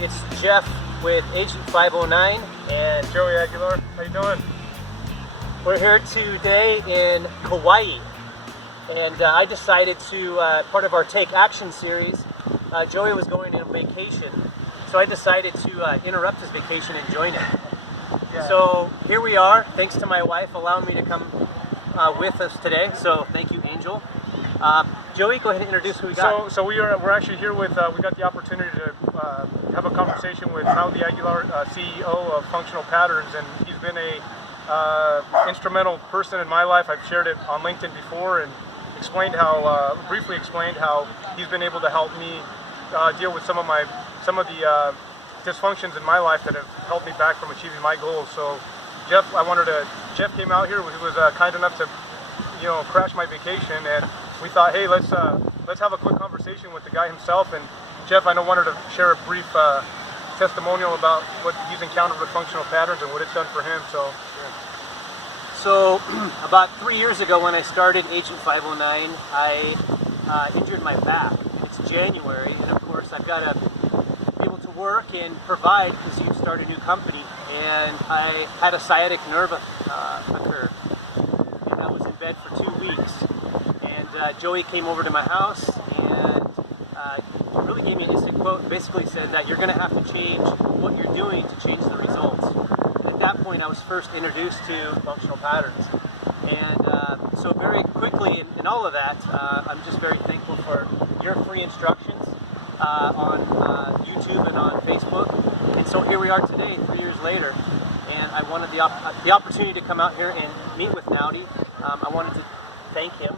It's Jeff with Agent 509 and Joey Aguilar. How you doing? We're here today in Kauai, and I decided to, part of our Take Action series, Joey was going on vacation, so I decided to interrupt his vacation and join him. Yeah. So here we are, thanks to my wife allowing me to come with us today, so thank you, Angel. Joey, go ahead and introduce who we got. So we're actually here with, we got the opportunity to have a conversation with Naudi Aguilar, CEO of Functional Patterns, and he's been a instrumental person in my life. I've shared it on LinkedIn before and explained how, briefly explained how he's been able to help me deal with some of the dysfunctions in my life that have held me back from achieving my goals. So Jeff came out here. He was kind enough to, crash my vacation, and we thought, hey, let's have a quick conversation with the guy himself. And Jeff, I wanted to share a brief testimonial about what he's encountered with functional patterns and what it's done for him. So about 3 years ago when I started Agent 509, I injured my back. It's January, and of course I've got to be able to work and provide because you start a new company. And I had a sciatic nerve occur, and I was in bed for 2 weeks. And Joey came over to my house and really gave me an instant quote. Basically said that you're going to have to change what you're doing to change the results. At that point, I was first introduced to functional patterns. And so very quickly in all of that, I'm just very thankful for your free instructions on YouTube and on Facebook. And so here we are today, 3 years later. And I wanted the opportunity to come out here and meet with Naudi. I wanted to thank him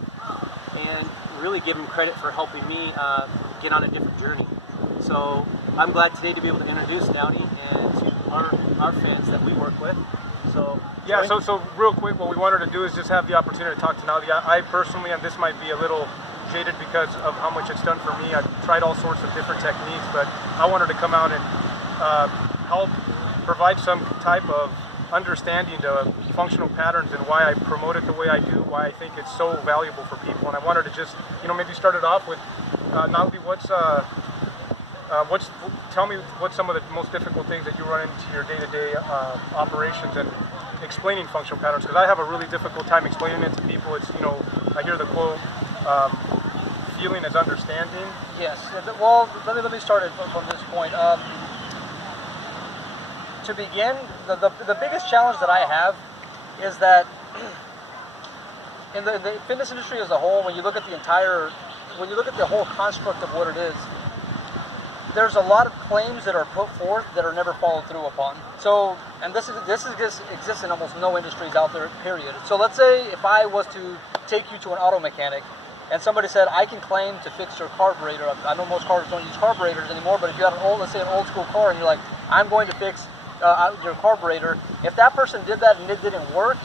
and really give him credit for helping me get on a different journey. So I'm glad today to be able to introduce Naudi and to our fans that we work with. So yeah, so real quick, what we wanted to do is just have the opportunity to talk to Naudi. I personally, and this might be a little jaded because of how much it's done for me. I've tried all sorts of different techniques, but I wanted to come out and help provide some type of understanding to functional patterns and why I promote it the way I do, why I think it's so valuable for people. And I wanted to just, maybe start it off with, Naudi, tell me what's some of the most difficult things that you run into your day-to-day operations and explaining functional patterns, because I have a really difficult time explaining it to people. It's, I hear the quote, feeling is understanding. Yes, well, let me start it from this point. To begin, the biggest challenge that I have is that in the fitness industry as a whole, when you look at the whole construct of what it is, there's a lot of claims that are put forth that are never followed through upon. So, and this exists in almost no industries out there, period. So let's say if I was to take you to an auto mechanic and somebody said, I can claim to fix your carburetor. I know most cars don't use carburetors anymore, but if you have let's say an old school car and you're like, I'm going to fix your carburetor, if that person did that and it didn't work,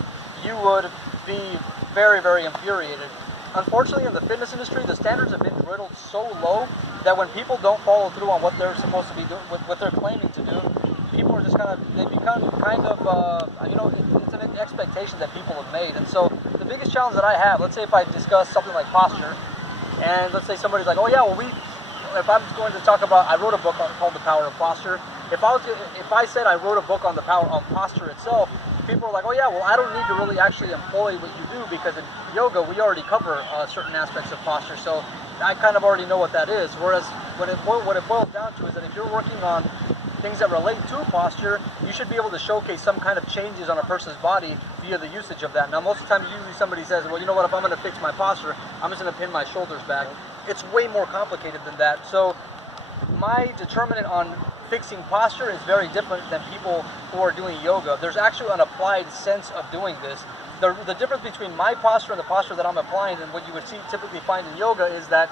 you would be very, very infuriated. Unfortunately, in the fitness industry, the standards have been whittled so low that when people don't follow through on what they're supposed to be doing, what they're claiming to do, people are just they become it's an expectation that people have made. And so the biggest challenge that I have, let's say if I discuss something like posture, and let's say somebody's like, oh yeah, well if I'm going to talk about, I wrote a book called The Power of Posture. If I said I wrote a book on the power on posture itself, people are like, oh yeah, well I don't need to really actually employ what you do because in yoga we already cover certain aspects of posture, so I kind of already know what that is. Whereas what it boils down to is that if you're working on things that relate to posture, you should be able to showcase some kind of changes on a person's body via the usage of that. Now most of the time usually somebody says, well you know what, if I'm going to fix my posture, I'm just going to pin my shoulders back. It's way more complicated than that. So my determinant on fixing posture is very different than people who are doing yoga. There's actually an applied sense of doing this. The difference between my posture and the posture that I'm applying and what you would typically find in yoga is that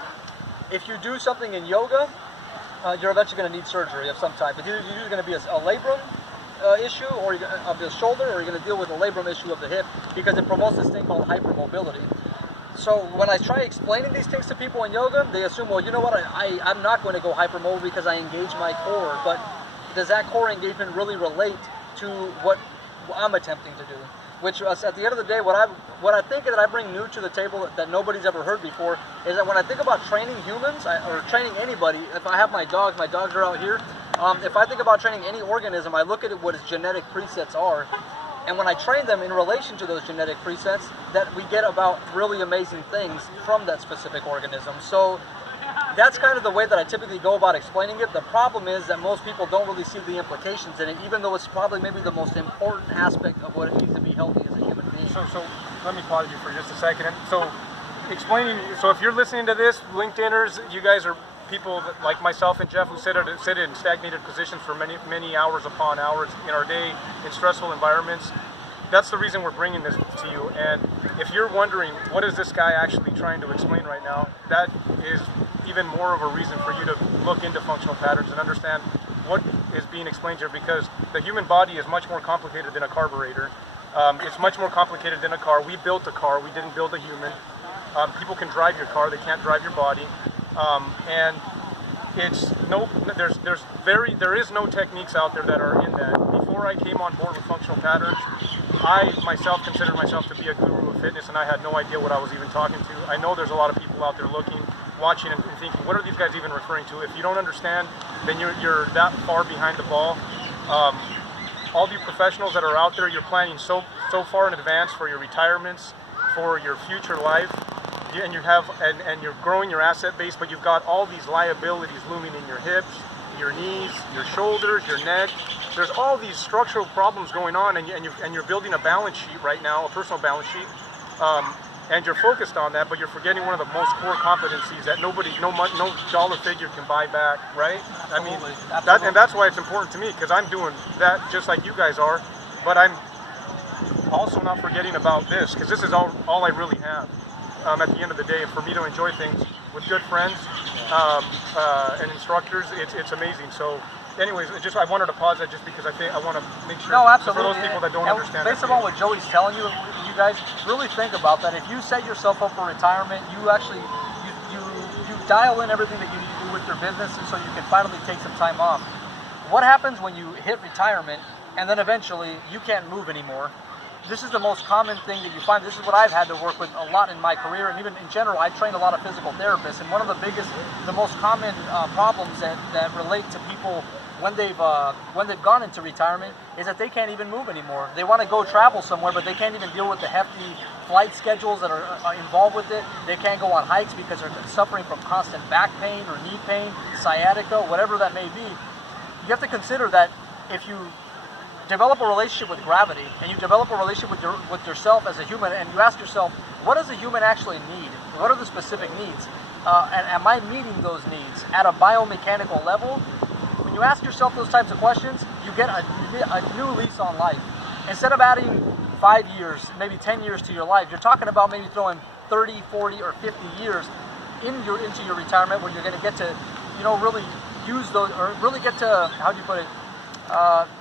if you do something in yoga, you're eventually going to need surgery of some type. It's either going to be a labrum issue or of the shoulder, or you're going to deal with a labrum issue of the hip because it promotes this thing called hypermobility. So when I try explaining these things to people in yoga, they assume, well, you know what, I'm not going to go hypermobile because I engage my core. But does that core engagement really relate to what I'm attempting to do? which at the end of the day, what I think that I bring new to the table that nobody's ever heard before is that when I think about training humans or training anybody, if I have my dogs are out here. If I think about training any organism, I look at it what its genetic presets are, and when I train them in relation to those genetic presets, that we get about really amazing things from that specific organism. So that's kind of the way that I typically go about explaining it. The problem is that most people don't really see the implications in it, even though it's probably maybe the most important aspect of what it means to be healthy as a human being. So let me pause you for just a second. And so explaining, so if you're listening to this, LinkedIners, you guys are people like myself and Jeff who sit in stagnated positions for many hours upon hours in our day in stressful environments. That's the reason we're bringing this to you. And if you're wondering, what is this guy actually trying to explain right now, that is even more of a reason for you to look into functional patterns and understand what is being explained here, because the human body is much more complicated than a carburetor. It's much more complicated than a car. We built a car, we didn't build a human. People can drive your car, they can't drive your body. And there is no techniques out there that are in that. Before I came on board with functional patterns, I myself considered myself to be a guru of fitness, and I had no idea what I was even talking to. I know there's a lot of people out there looking, watching, and thinking, what are these guys even referring to? If you don't understand, then you're that far behind the ball. All the professionals that are out there, you're planning so far in advance for your retirements, for your future life. And you're growing your asset base, but you've got all these liabilities looming in your hips, your knees, your shoulders, your neck. There's all these structural problems going on, and you're building a balance sheet right now, a personal balance sheet, and you're focused on that, but you're forgetting one of the most core competencies that no dollar figure can buy back, right? Absolutely. I mean, and that's why it's important to me, because I'm doing that just like you guys are, but I'm also not forgetting about this, because this is all I really have. At the end of the day, and for me to enjoy things with good friends and instructors, it's amazing. So, anyways, I wanted to pause that just because I want to make sure. No, absolutely. For those people that don't understand. Based upon what Joey's telling you, you guys really think about that. If you set yourself up for retirement, you actually you dial in everything that you need to do with your business, and so you can finally take some time off. What happens when you hit retirement and then eventually you can't move anymore? This is the most common thing that you find. This is what I've had to work with a lot in my career, and even in general, I train a lot of physical therapists. And one of the most common problems that relate to people when they've gone into retirement is that they can't even move anymore. They want to go travel somewhere, but they can't even deal with the hefty flight schedules that are involved with it. They can't go on hikes because they're suffering from constant back pain or knee pain, sciatica, whatever that may be. You have to consider that if you develop a relationship with gravity, and you develop a relationship with yourself as a human, and you ask yourself, what does a human actually need? What are the specific needs? And am I meeting those needs at a biomechanical level? When you ask yourself those types of questions, you get a new lease on life. Instead of adding 5 years, maybe 10 years to your life, you're talking about maybe throwing 30, 40, or 50 years into your retirement, where you're going to get to, really use those, or really get to, how do you put it,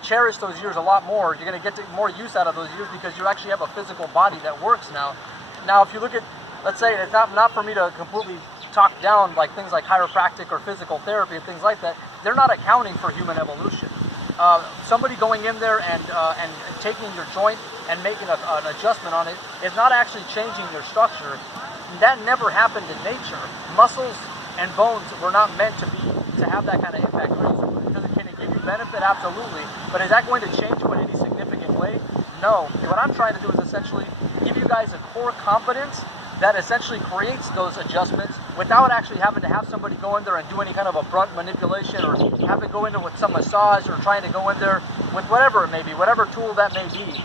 cherish those years a lot more. You're going to get more use out of those years because you actually have a physical body that works now. Now, if you look at, let's say, it's not for me to completely talk down like things like chiropractic or physical therapy and things like that. They're not accounting for human evolution. Somebody going in there and taking your joint and making an adjustment on it is not actually changing your structure. That never happened in nature. Muscles and bones were not meant to have that kind of impact. Benefit, absolutely, but is that going to change you in any significant way? No. What I'm trying to do is essentially give you guys a core competence that essentially creates those adjustments without actually having to have somebody go in there and do any kind of a brunt manipulation, or have to go in there with some massage, or trying to go in there with whatever it may be, whatever tool that may be.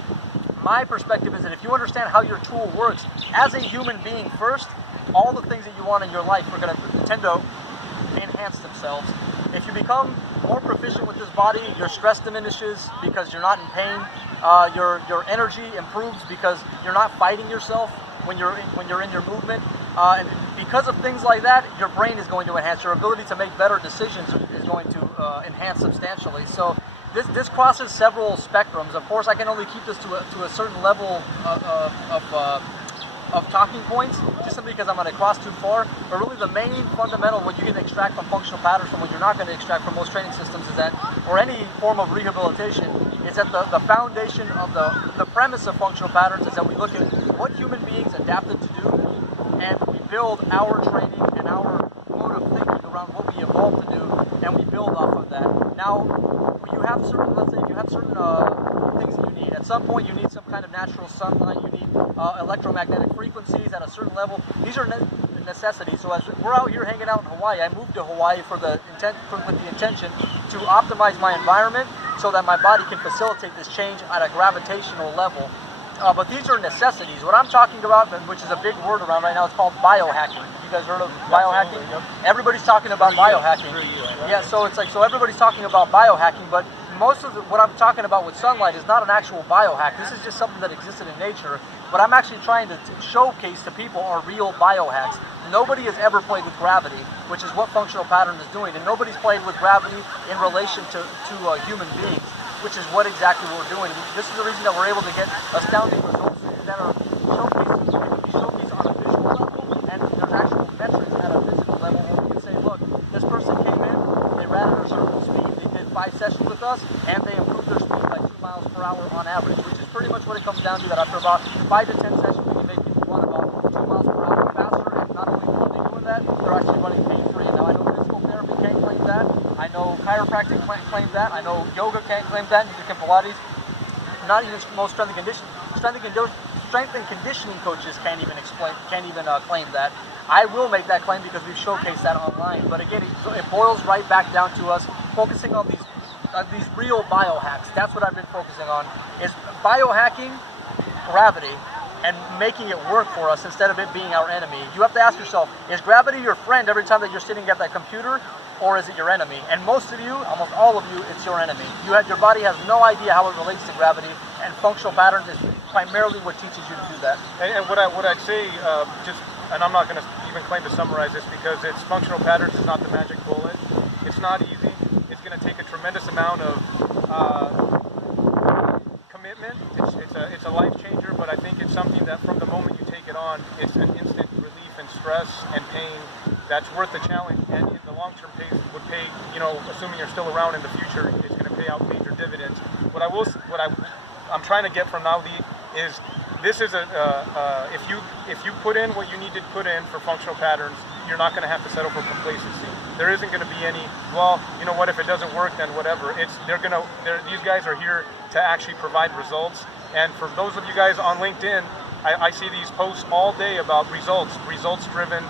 My perspective is that if you understand how your tool works as a human being first, all the things that you want in your life are going to tend to enhance themselves. If you become more proficient with this body, your stress diminishes because you're not in pain. Your energy improves because you're not fighting yourself when you're in your movement. And because of things like that, your brain is going to enhance. Your ability to make better decisions is going to enhance substantially. So this crosses several spectrums. Of course, I can only keep this to a certain level of talking points, just simply because I'm going to cross too far. But really the main fundamental, what you can extract from functional patterns from what you're not going to extract from most training systems is that, or any form of rehabilitation, is that the foundation of the premise of functional patterns is that we look at what human beings adapted to do, and we build our training and our mode of thinking around what we evolved to do, and we build off of that. Now, you have certain, let's say, you have certain things that you need. At some point, you need some kind of natural sunlight. You need electromagnetic frequencies at a certain level. These are necessities. So as we're out here hanging out in Hawaii, I moved to Hawaii with the intention to optimize my environment so that my body can facilitate this change at a gravitational level. But these are necessities. What I'm talking about, which is a big word around right now, it's called biohacking. You guys heard of biohacking? Yep. Everybody's talking about biohacking. Yeah, so it's like, so everybody's talking about biohacking, but most of what I'm talking about with sunlight is not an actual biohack. This is just something that existed in nature. What I'm actually trying to showcase to people are real biohacks. Nobody has ever played with gravity, which is what functional pattern is doing, and nobody's played with gravity in relation to human beings, which is what exactly we're doing. This is the reason that we're able to get astounding results that are showcased on a visual level, and there's actual metrics at a physical level where we can say, look, this person came in, they ran at a certain speed, they did 5 sessions with us, and they improved their speed by 2 miles per hour on average, which is pretty much what it comes down to, that after about 5 to 10 sessions, we can make people run about 2 miles per hour faster, and not only are they doing that, they're actually running pain-free. Now, I know physical therapy can't claim that, I know chiropractic can't claim that, I know yoga can't claim that, neither can Pilates. Not even most strength and conditioning coaches can't even claim that. I will make that claim because we've showcased that online. But again, it boils right back down to us focusing on these real biohacks. That's what I've been focusing on, is biohacking gravity and making it work for us instead of it being our enemy. You have to ask yourself, is gravity your friend every time that you're sitting at that computer, or is it your enemy? And most of you, almost all of you, it's your enemy. Your body has no idea how it relates to gravity, and functional patterns is primarily what teaches you to do that. And what I'd say, and I'm not going to even claim to summarize this because it's functional patterns is not the magic bullet. It's not easy. It's going to take a tremendous amount of commitment. It's a life changer, but I think it's something that from the moment you take it on, it's an instant relief and stress and pain that's worth the challenge, and in the long-term pace would pay, assuming you're still around in the future, it's going to pay out major dividends. I'm trying to get from Naudi is, this is if you put in what you need to put in for functional patterns, you're not going to have to settle for complacency. There isn't going to be any, well, you know what, if it doesn't work, then whatever. These guys are here to actually provide results. And for those of you guys on LinkedIn, I see these posts all day about results-driven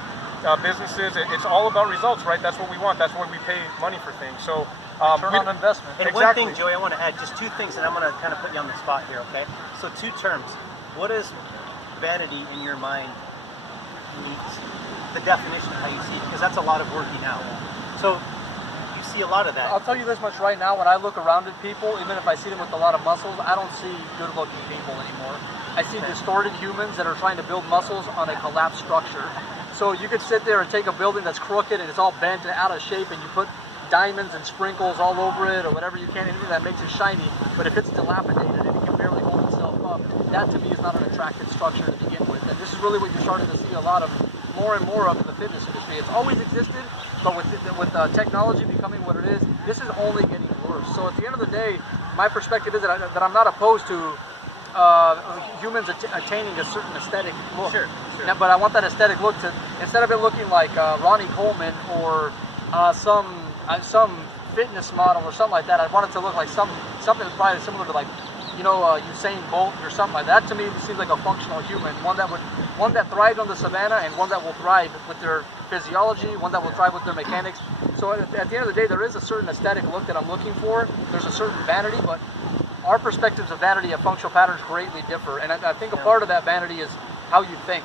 businesses. It's all about results, right? That's what we want. That's why we pay money for things. So return on investment. And exactly. One thing, Joey, I want to add just 2 things, and I'm going to kind of put you on the spot here, okay? So 2 terms. What is vanity in your mind meets the definition of how you see it? Because that's a lot of working out. So you see a lot of that. I'll tell you this much right now, when I look around at people, even if I see them with a lot of muscles, I don't see good-looking people anymore. I see distorted humans that are trying to build muscles on a collapsed structure. So you could sit there and take a building that's crooked and it's all bent and out of shape, and you put diamonds and sprinkles all over it or whatever you can, anything that makes it shiny, but if it's dilapidated and it can barely hold itself up, that to me is not an attractive structure to begin with. And this is really what you're starting to see a lot of, more and more of in the fitness industry. It's always existed, but with technology becoming what it is, this is only getting worse. So at the end of the day, my perspective is that I'm not opposed to humans attaining a certain aesthetic look. Sure. Now, but I want that aesthetic look to, instead of it looking like Ronnie Coleman or some fitness model or something like that, I want it to look like something that's probably similar to, like, Usain Bolt or something like that. To me, it seems like a functional human, one that thrived on the savannah, and one that will thrive with their physiology, one that will thrive with their mechanics. So at the end of the day, there is a certain aesthetic look that I'm looking for. There's a certain vanity, but our perspectives of vanity of functional patterns greatly differ. And I think a part of that vanity is how you think.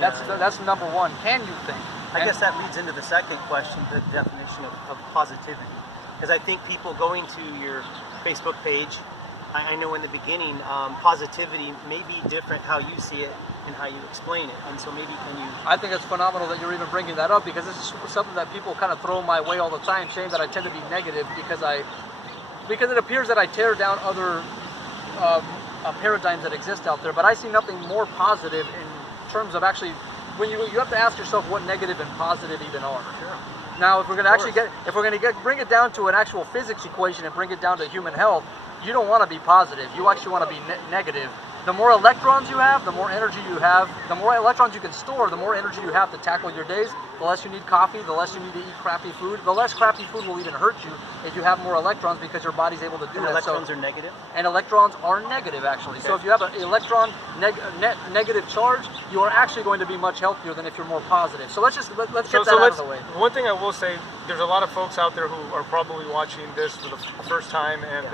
That's number one. Can you think? I guess that leads into the second question, the definition of positivity. Because I think people going to your Facebook page, I know in the beginning, positivity may be different how you see it and how you explain it. And so maybe can you... I think it's phenomenal that you're even bringing that up, because this is something that people kind of throw my way all the time, saying that I tend to be negative because it appears that I tear down other paradigms that exist out there. But I see nothing more positive in terms of actually, when you have to ask yourself what negative and positive even are. Sure. Now, if we're going to bring it down to an actual physics equation and bring it down to human health, you don't want to be positive. You actually want to be negative. The more electrons you have, the more energy you have, the more electrons you can store, the more energy you have to tackle your days. The less you need coffee, the less you need to eat crappy food. The less crappy food will even hurt you if you have more electrons, because your body's able to do that. Electrons are negative? And electrons are negative, actually. Okay. So if you have an electron negative charge, you are actually going to be much healthier than if you're more positive. So let's get that out of the way. One thing I will say, there's a lot of folks out there who are probably watching this for the first time, and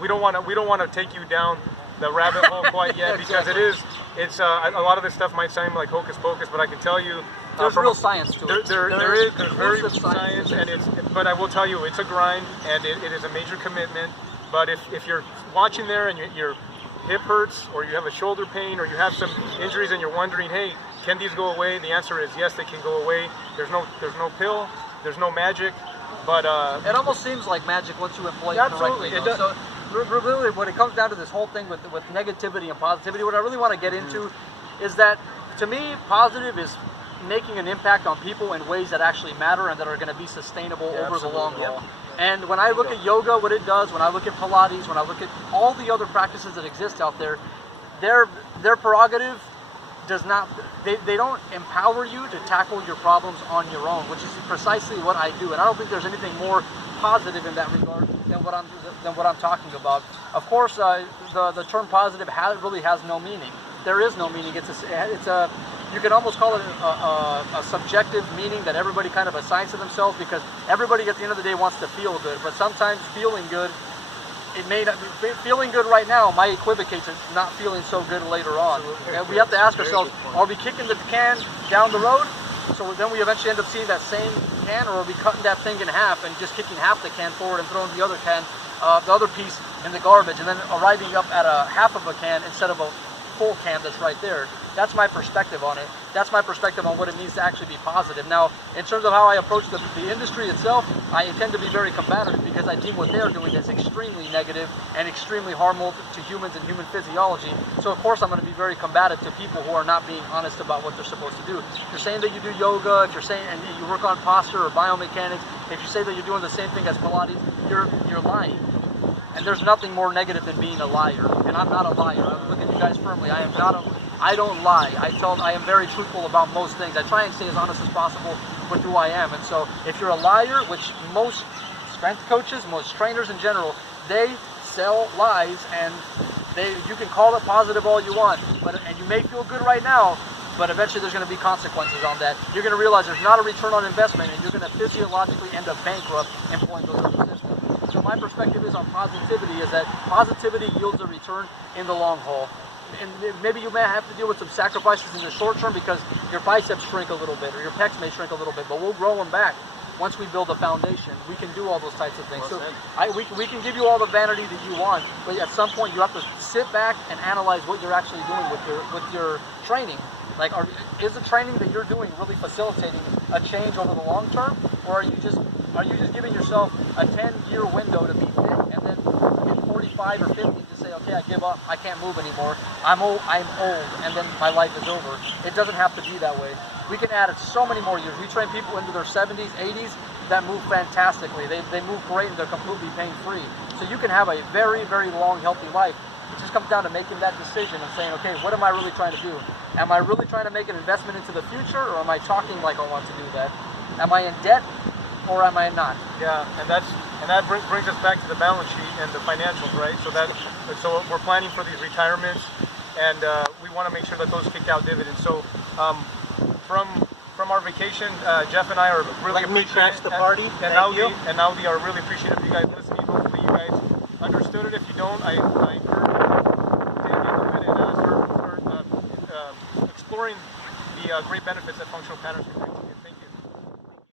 we don't want to take you down the rabbit hole quite yet, because it's a lot of this stuff might sound like hocus pocus, but I can tell you there's real science to it. There's very science, and but I will tell you, it's a grind, and it is a major commitment. But if you're watching there and your hip hurts, or you have a shoulder pain, or you have some injuries, and you're wondering, hey, can these go away? The answer is yes, they can go away. There's no pill, there's no magic, but it almost seems like magic once you employ it absolutely, correctly. So really, when it comes down to this whole thing with negativity and positivity, what I really want to get into is that, to me, positive is making an impact on people in ways that actually matter and that are going to be sustainable over the long haul. And when I look at yoga, what it does, when I look at Pilates, when I look at all the other practices that exist out there, their prerogative does not, they don't empower you to tackle your problems on your own, which is precisely what I do. And I don't think there's anything more positive in that regard than what I'm talking about. Of course, the term positive really has no meaning. There is no meaning. It's a you can almost call it a subjective meaning that everybody kind of assigns to themselves, because everybody at the end of the day wants to feel good. But sometimes feeling good, it may not be, feeling good right now might equivocate to not feeling so good later on. And we have to ask ourselves, are we kicking the can down the road? So then we eventually end up seeing that same can, or are we cutting that thing in half and just kicking half the can forward and throwing the other piece in the garbage, and then arriving up at a half of a can instead of a full can that's right there? That's my perspective on it. That's my perspective on what it means to actually be positive. Now, in terms of how I approach the industry itself, I intend to be very combative, because I deem what they're doing as extremely negative and extremely harmful to humans and human physiology. So of course I'm going to be very combative to people who are not being honest about what they're supposed to do. If you're saying that you do yoga, if you're saying and you work on posture or biomechanics, if you say that you're doing the same thing as Pilates, you're lying. And there's nothing more negative than being a liar. And I'm not a liar. I look at you guys firmly. I don't lie. I am very truthful about most things. I try and stay as honest as possible with who I am. And so if you're a liar, which most strength coaches, most trainers in general, they sell lies, and you can call it positive all you want, and you may feel good right now, but eventually there's going to be consequences on that. You're going to realize there's not a return on investment, and you're going to physiologically end up bankrupt employing those other systems. So my perspective is on positivity is that positivity yields a return in the long haul. And maybe you may have to deal with some sacrifices in the short term, because your biceps shrink a little bit, or your pecs may shrink a little bit, but we'll grow them back. Once we build a foundation, we can do all those types of things. So we can give you all the vanity that you want, but at some point you have to sit back and analyze what you're actually doing with your training. Like, is the training that you're doing really facilitating a change over the long term, or are you just giving yourself a 10-year window to be fit, and then at 45 or 50 to say, okay, I give up, I can't move anymore, I'm old, and then my life is over? It doesn't have to be that way. We can add so many more years. We train people into their 70s, 80s that move fantastically. They move great, and they're completely pain-free. So you can have a very, very long, healthy life. It just comes down to making that decision and saying, okay, what am I really trying to do? Am I really trying to make an investment into the future, or am I talking like I want to do that? Am I in debt, or am I not? Yeah, and that brings us back to the balance sheet and the financials, right? So we're planning for these retirements, and we want to make sure that those kick out dividends. So from our vacation, Jeff and I are really appreciative. The party. And Naudi are really appreciative of you guys listening. Hopefully you guys understood it. If you don't, I encourage you to dig into it and start exploring the great benefits that functional patterns can bring.